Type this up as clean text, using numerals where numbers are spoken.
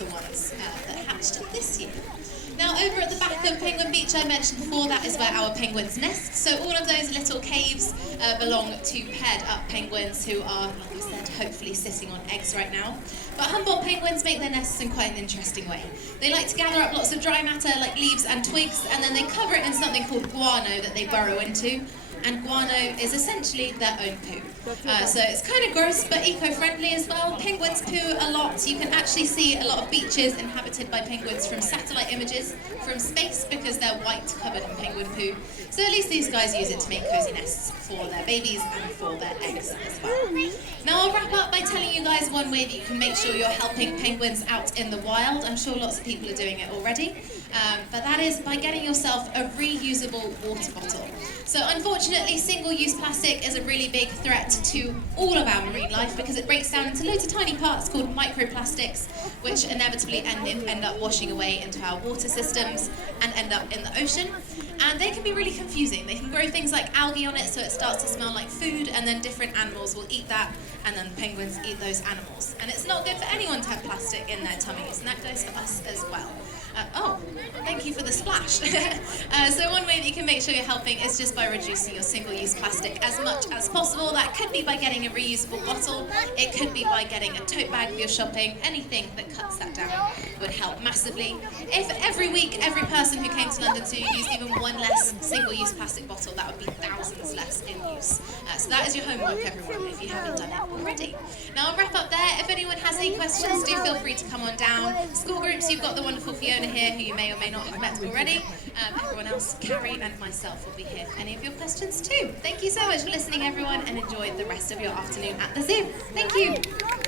little ones that hatched this year. Now, over at the back of Penguin Beach, I mentioned before, that is where our penguins nest. So all of those little caves belong to paired up penguins who are, like I said, hopefully sitting on eggs right now. But Humboldt penguins make their nests in quite an interesting way. They like to gather up lots of dry matter like leaves and twigs, and then they cover it in something called guano that they burrow into. And guano is essentially their own poo. So it's kind of gross, but eco-friendly as well. Penguins poo a lot. You can actually see a lot of beaches inhabited by penguins from satellite images from space because they're white, covered in penguin poo. So at least these guys use it to make cozy nests for their babies and for their eggs as well. Now I'll wrap up by telling you guys one way that you can make sure you're helping penguins out in the wild. I'm sure lots of people are doing it already. But that is by getting yourself a reusable water bottle. So unfortunately, single-use plastic is a really big threat to all of our marine life because it breaks down into loads of tiny parts called microplastics, which inevitably end up washing away into our water systems and end up in the ocean. And they can be really confusing. They can grow things like algae on it, so it starts to smell like food, and then different animals will eat that, and then the penguins eat those animals. And it's not good for anyone to have plastic in their tummies, and that goes for us as well. Oh, thank you for the splash. So one way that you can make sure you're helping is just by reducing your single-use plastic as much as possible. That could be by getting a reusable bottle. It could be by getting a tote bag for your shopping. Anything that cuts that down would help massively. If every week, every person who came to London Zoo used even one less single-use plastic bottle, that would be thousands less in use. So that is your homework, everyone, if you haven't done it already. Now I'll wrap up there. If anyone has any questions, do feel free to come on down. School groups, you've got the wonderful Fiona here, who you may or may not have met already. Everyone else, Carrie and myself, will be here for any of your questions too. Thank you so much for listening, everyone, and enjoy the rest of your afternoon at the zoo. Thank you.